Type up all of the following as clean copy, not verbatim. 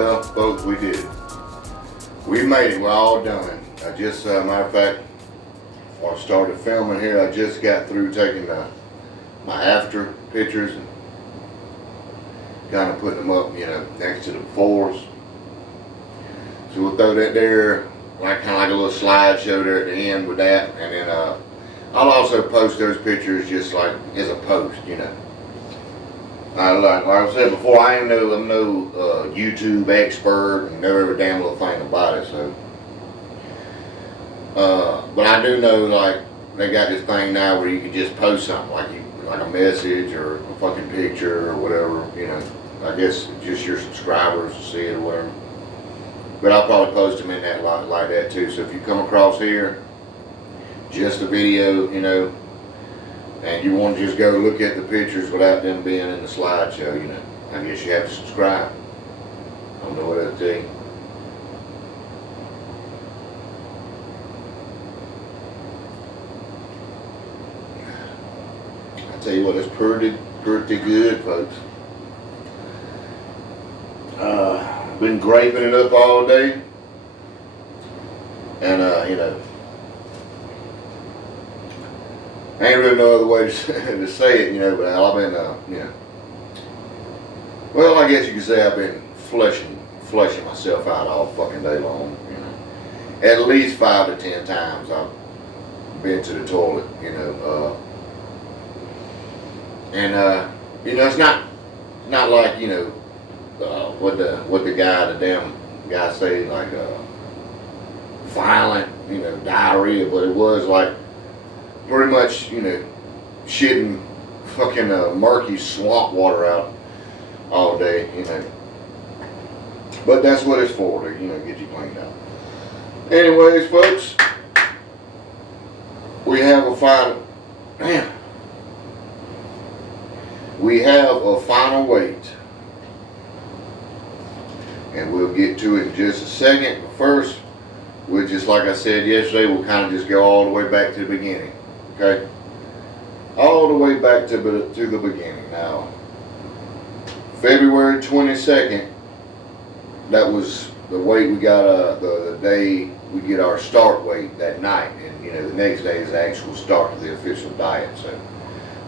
Well, folks, we did it. We made it. We're all done. I just, matter of fact, before I started filming here, I just got through taking my after pictures and kind of putting them up, next to the befores. So we'll throw that there, kind of like a little slideshow there at the end with that, and then I'll also post those pictures just like as a post, like I said before, I'm no YouTube expert and know every damn little thing about it. So, but I do know like they got this thing now where you can just post something like a message or a fucking picture or whatever. I guess just your subscribers will see it or whatever. But I'll probably post them in that like that too. So if you come across here, just a video, and you want to just go look at the pictures without them being in the slideshow, I guess you have to subscribe. I don't know what else to tell you. I tell you what, it's pretty good, folks. Been graving it up all day, and ain't really no other way to say it, but I've been, well, I guess you could say I've been fleshing myself out all fucking day long, At least 5 to 10 times I've been to the toilet, and it's not like, what the damn guy say, like violent, diarrhea, but it was like pretty much, shitting fucking murky swamp water out all day, But that's what it's for, to, get you cleaned out. Anyways, folks, we have a final weight. And we'll get to it in just a second. But first, we'll just, like I said yesterday, we'll kind of just go all the way back to the beginning. Okay? All the way back to the beginning. Now, February 22nd, that was the weight we got, the day we get our start weight that night. And, the next day is the actual start of the official diet. So,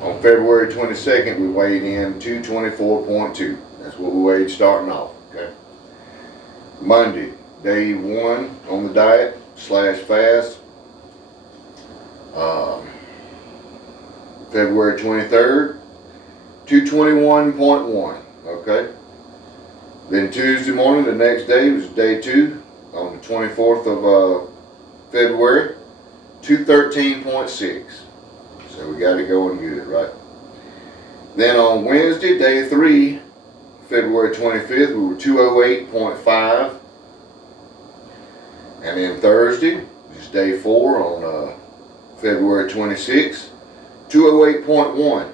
on February 22nd, we weighed in 224.2. That's what we weighed starting off. Okay? Monday, day 1 on the diet / fast. February 23rd, 221.1. Okay. Then Tuesday morning, the next day, was day 2 on the 24th of February, 213.6. So we got it going good, right? Then on Wednesday, day 3, February 25th, we were 208.5. And then Thursday, which is day 4 on February 26th, 208.1.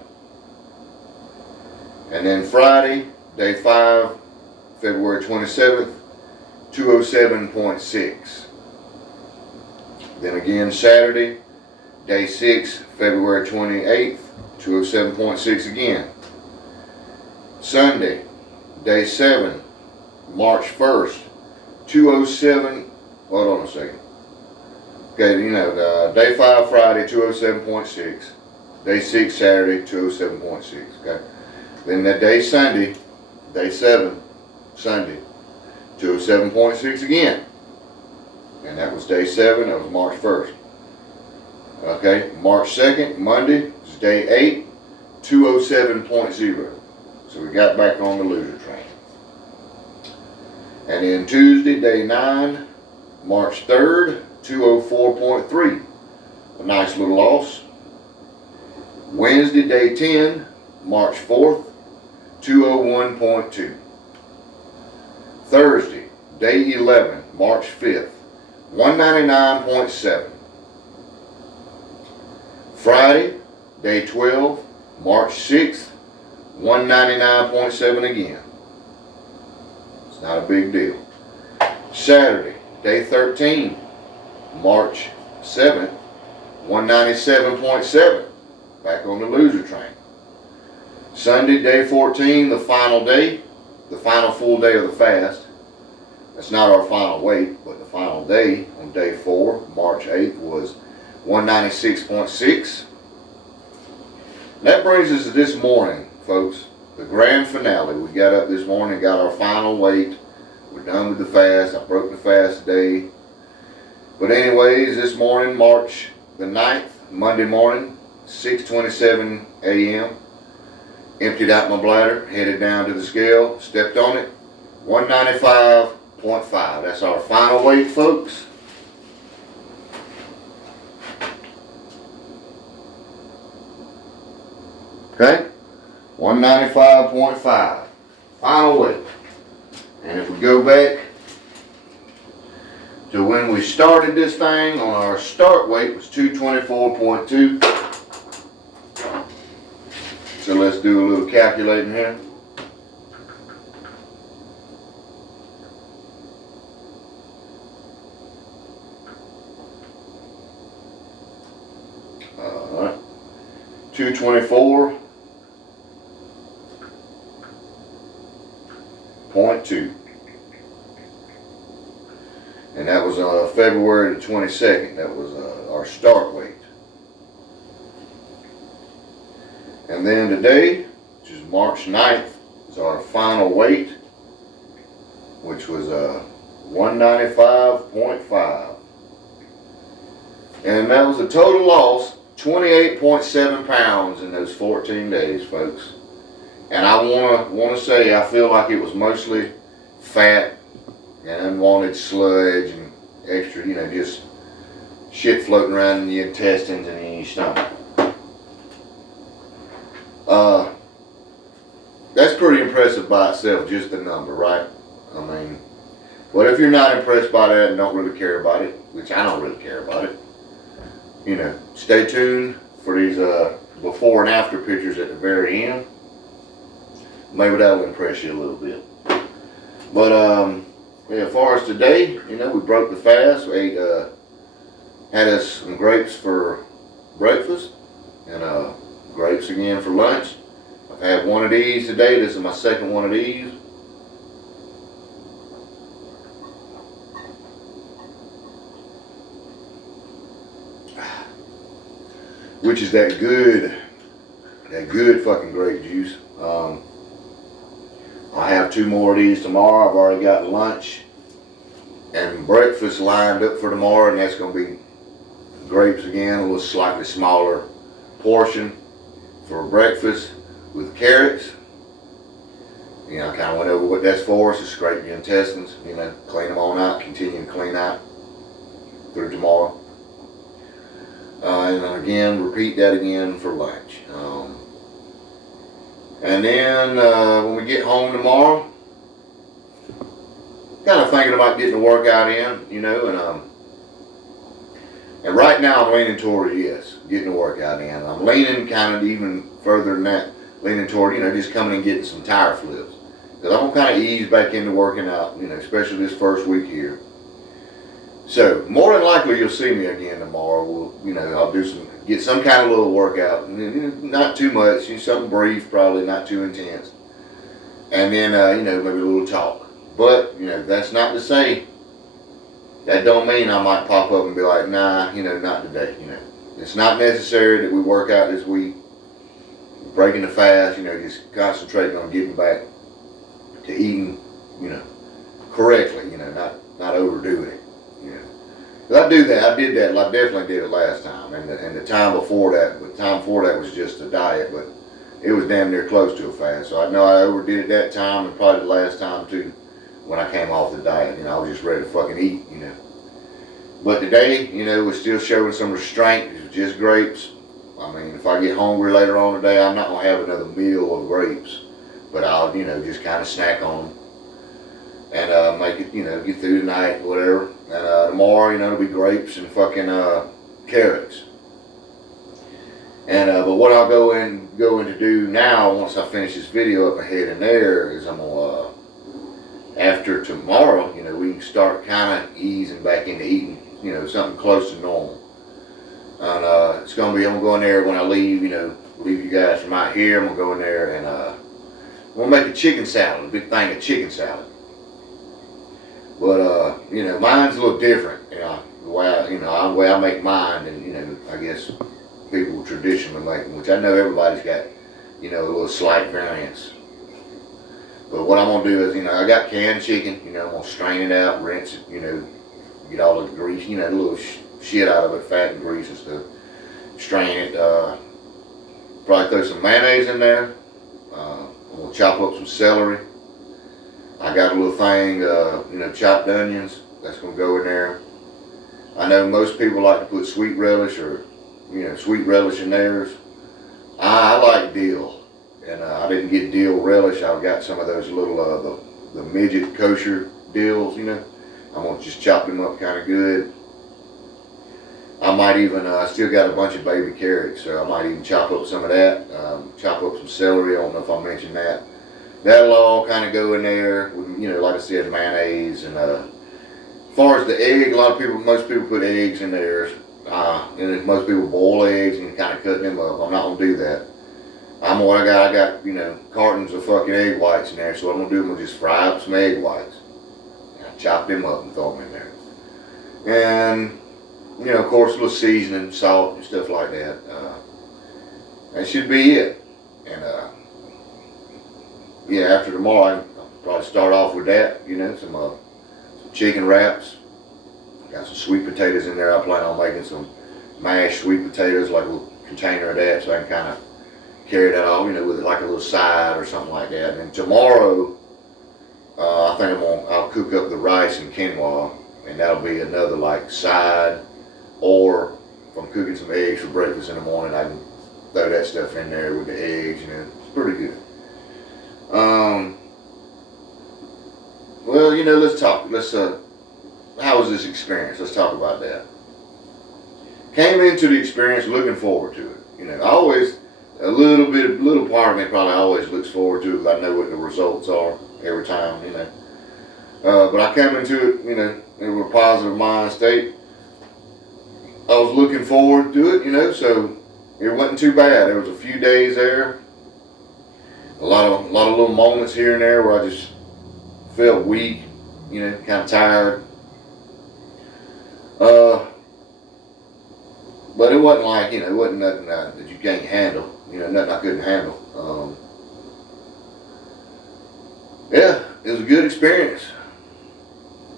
And then Friday, day 5, February 27th, 207.6. Then again Saturday, day 6, February 28th, 207.6 again. Sunday, day 7, March 1st, 207, hold on a second. Okay, day 5 Friday, 207.6. Day 6 Saturday, 207.6. Okay. Then that day Sunday, day 7, Sunday, 207.6 again. And that was day 7, that was March 1st. Okay, March 2nd, Monday, is day 8, 207.0. So we got back on the loser train. And then Tuesday, day 9, March 3rd, 204.3. A nice little loss. Wednesday, day 10, March 4th, 201.2. Thursday, day 11, March 5th, 199.7. Friday, day 12, March 6th, 199.7 again. It's not a big deal. Saturday, day 13, March 7th, 197.7. Back on the loser train. Sunday, day 14, the final day, the final full day of the fast, That's not our final weight, but the final day on day 4, March 8th, was 196.6. That brings us to this morning, folks, the grand finale. We got up this morning, got our final weight. We're done with the fast. I broke the fast today. But anyways, this morning, March the 9th, Monday morning, 6:27 a.m., emptied out my bladder, headed down to the scale, stepped on it, 195.5. That's our final weight, folks. Okay? 195.5. Final weight. And if we go back to when we started this thing, on our start weight was 224.2. So let's do a little calculating here. Alright. 224.2. And that was February the 22nd. That was our start weight. And then today, which is March 9th, is our final weight, which was 195.5. And that was a total loss, 28.7 pounds in those 14 days, folks. And I wanna say I feel like it was mostly fat and unwanted sludge and extra, just shit floating around in your intestines and in your stomach. That's pretty impressive by itself, just the number, right? I mean, but if you're not impressed by that and don't really care about it, which I don't really care about it, stay tuned for these before and after pictures at the very end. Maybe that'll impress you a little bit. But as far as today, we broke the fast. We ate, had us some grapes for breakfast and grapes again for lunch. I've had one of these today. This is my second one of these. Which is that good fucking grape juice. I have 2 more of these tomorrow. I've already got lunch and breakfast lined up for tomorrow, and that's going to be grapes again, a little slightly smaller portion for breakfast with carrots. I kind of went over what that's for. So scrape your intestines, clean them on out, continue to clean out through tomorrow. And again, repeat that again for lunch. And then when we get home tomorrow, kind of thinking about getting a workout in, and right now I'm leaning toward yes, getting a workout in. I'm leaning kind of even further than that, leaning toward, just coming and getting some tire flips. Because I'm going to kind of ease back into working out, especially this first week here. So, more than likely you'll see me again tomorrow. I'll get some kind of little workout. Not too much, something brief, probably not too intense. And then, maybe a little talk. But, that's not to say, that don't mean I might pop up and be like, nah, not today, It's not necessary that we work out this week. Breaking the fast, just concentrating on getting back to eating, correctly, not overdoing it. I do that. I did that. I definitely did it last time, and the time before that. The time before that was just a diet, but it was damn near close to a fast. So I know I overdid it that time, and probably the last time too, when I came off the diet. I was just ready to fucking eat. But today, we're still showing some restraint. It's just grapes. I mean, if I get hungry later on today, I'm not gonna have another meal of grapes, but I'll, just kind of snack on them. And make it, get through the night, whatever. And tomorrow, it'll be grapes and fucking carrots. And but what I'll go in to do now, once I finish this video up ahead and there, is I'm gonna after tomorrow, we can start kind of easing back into eating, something close to normal. And it's gonna be, I'm gonna go in there when I leave, leave you guys from out here. I'm gonna go in there and I'm gonna make a chicken salad, a big thing of chicken salad. But you know, mine's a little different. You know, the way I make mine, and you know, I guess people traditionally make them, which I know everybody's got, you know, a little slight variance. But what I'm gonna do is, you know, I got canned chicken. You know, I'm gonna strain it out, rinse it. You know, get all the grease, you know, the little shit out of it, fat and grease and stuff. Strain it. Probably throw some mayonnaise in there. I'm gonna chop up some celery. I got a little thing, you know, chopped onions. That's gonna go in there. I know most people like to put sweet relish or, you know, sweet relish in theirs. I like dill, and I didn't get dill relish. I got some of those little the midget kosher dills, you know. I'm gonna just chop them up kind of good. I might even, I still got a bunch of baby carrots, so I might even chop up some of that. Chop up some celery. I don't know if I mentioned that. That'll all kind of go in there with, you know, like I said, mayonnaise. And as far as the egg, most people put eggs in theirs. And if most people boil eggs and kind of cut them up, I'm not gonna do that. I got, you know, cartons of fucking egg whites in there, so what I'm gonna do, I'm gonna just fry up some egg whites. And I chop them up and throw them in there. And, you know, of course, a little seasoning, salt, and stuff like that. That should be it. And, yeah, after tomorrow, I'll probably start off with that, you know, some chicken wraps. Got some sweet potatoes in there. I plan on making some mashed sweet potatoes, like a little container of that, so I can kind of carry that off, you know, with like a little side or something like that. And then tomorrow, I think I'll cook up the rice and quinoa, and that'll be another like side. Or if I'm cooking some eggs for breakfast in the morning, I can throw that stuff in there with the eggs, you know. It's pretty good. Well, you know, how was this experience? Let's talk about that. Came into the experience looking forward to it. You know, a little part of me probably always looks forward to it because I know what the results are every time, you know. But I came into it, you know, in a positive mind state. I was looking forward to it, you know, so it wasn't too bad. There was a few days there, a lot of little moments here and there where I just felt weak, you know, kind of tired. But it wasn't like, you know, it wasn't nothing that you can't handle, you know, nothing I couldn't handle. Yeah, it was a good experience.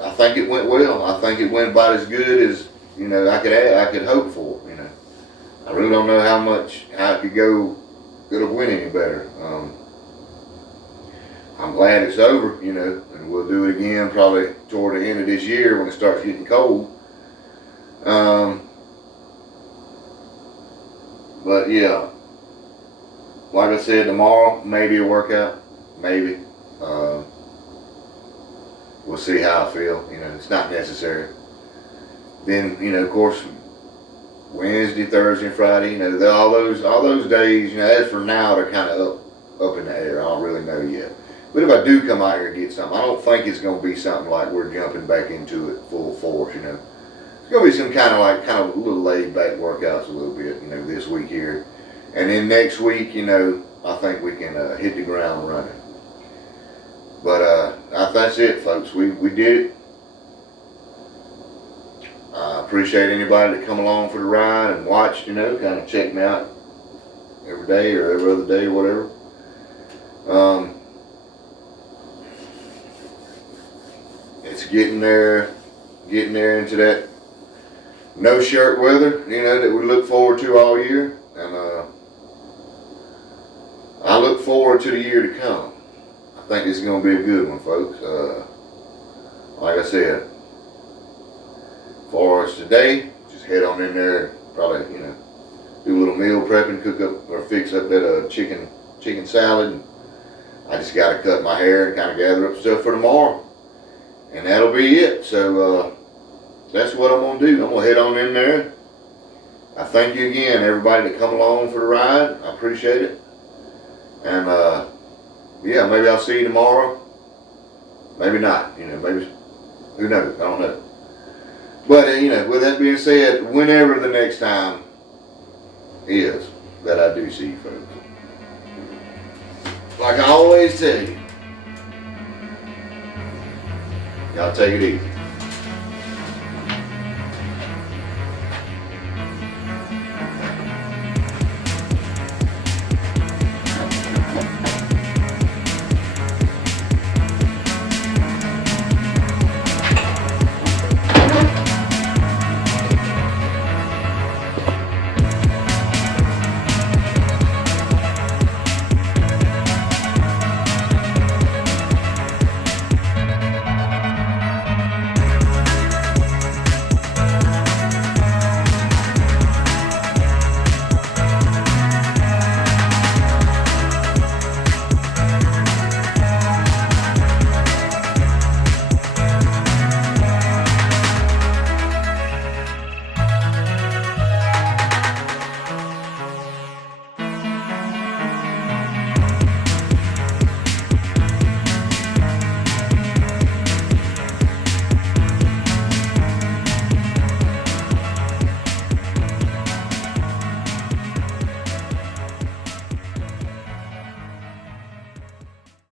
I think it went well. I think it went about as good as, you know, I could hope for, you know. I really don't know how it could go, could have went any better. I'm glad it's over, you know, and we'll do it again probably toward the end of this year when it starts getting cold. But yeah, like I said, tomorrow maybe a workout, maybe. We'll see how I feel. You know, it's not necessary. Then, you know, of course, Wednesday, Thursday, and Friday. You know, all those days. You know, as for now, they're kind of up in the air. I don't really know yet. But if I do come out here and get something, I don't think it's going to be something like we're jumping back into it full force. You know, it's going to be some kind of a little laid back workouts a little bit. You know, this week here, and then next week, you know, I think we can hit the ground running. But that's it, folks. We did it. I appreciate anybody that come along for the ride and watched, you know, kind of check me out every day or every other day or whatever. It's getting there into that no shirt weather, you know, that we look forward to all year. And I look forward to the year to come. I think this is going to be a good one, folks. Like I said, for us today, just head on in there, probably, you know, do a little meal prepping, cook up or fix up that chicken salad. I just got to cut my hair and kind of gather up stuff for tomorrow. And that'll be it. So that's what I'm going to do. I'm going to head on in there. I thank you again, everybody that come along for the ride. I appreciate it. And yeah, maybe I'll see you tomorrow. Maybe not. You know, maybe, who knows? I don't know. But, you know, with that being said, whenever the next time is that I do see you folks. Like I always tell you, Y'all take it easy.